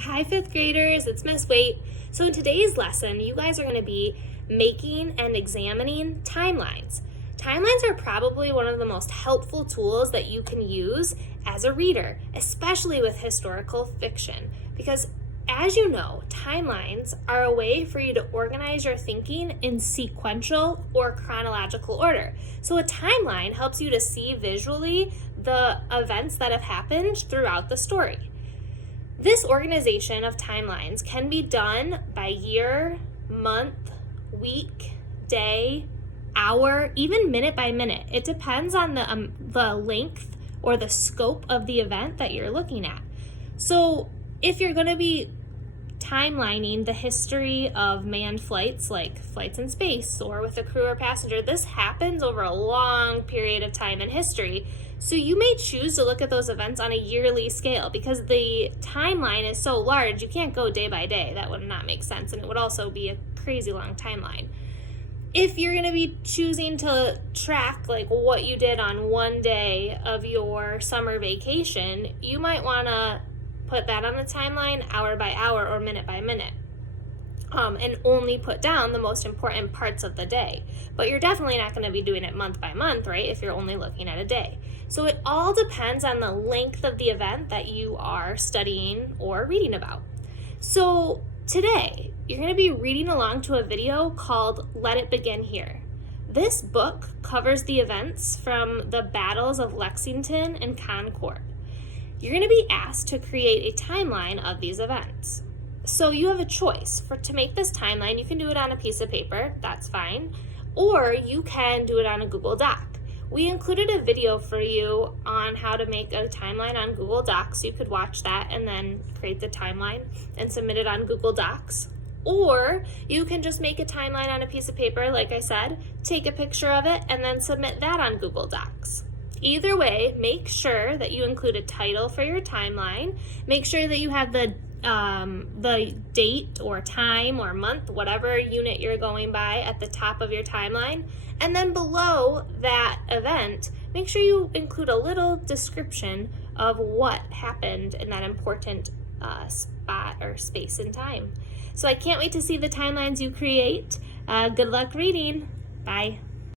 Hi, fifth graders, it's Miss Waite. So in today's lesson, you guys are going to be making and examining timelines. Timelines are probably one of the most helpful tools that you can use as a reader, especially with historical fiction, because as you know, timelines are a way for you to organize your thinking in sequential or chronological order. So a timeline helps you to see visually the events that have happened throughout the story. This organization of timelines can be done by year, month, week, day, hour, even minute by minute. It depends on the length or the scope of the event that you're looking at. So if you're going to be timelining the history of manned flights, like flights in space or with a crew or passenger, this happens over a long period of time in history. So you may choose to look at those events on a yearly scale because the timeline is so large, you can't go day by day. That would not make sense, and it would also be a crazy long timeline. If you're going to be choosing to track like what you did on one day of your summer vacation, you might want to put that on the timeline hour by hour or minute by minute. And only put down the most important parts of the day. But you're definitely not going to be doing it month by month, right, if you're only looking at a day. So it all depends on the length of the event that you are studying or reading about. So today, you're going to be reading along to a video called Let It Begin Here. This book covers the events from the battles of Lexington and Concord. You're going to be asked to create a timeline of these events. So you have a choice. To make this timeline, you can do it on a piece of paper, that's fine, or you can do it on a Google Doc. We included a video for you on how to make a timeline on Google Docs. You could watch that and then create the timeline and submit it on Google Docs. Or you can just make a timeline on a piece of paper, like I said, take a picture of it, and then submit that on Google Docs. Either way, make sure that you include a title for your timeline. Make sure that you have the date or time or month, whatever unit you're going by, at the top of your timeline. And then below that event, make sure you include a little description of what happened in that important spot or space in time. So I can't wait to see the timelines you create. Good luck reading. Bye.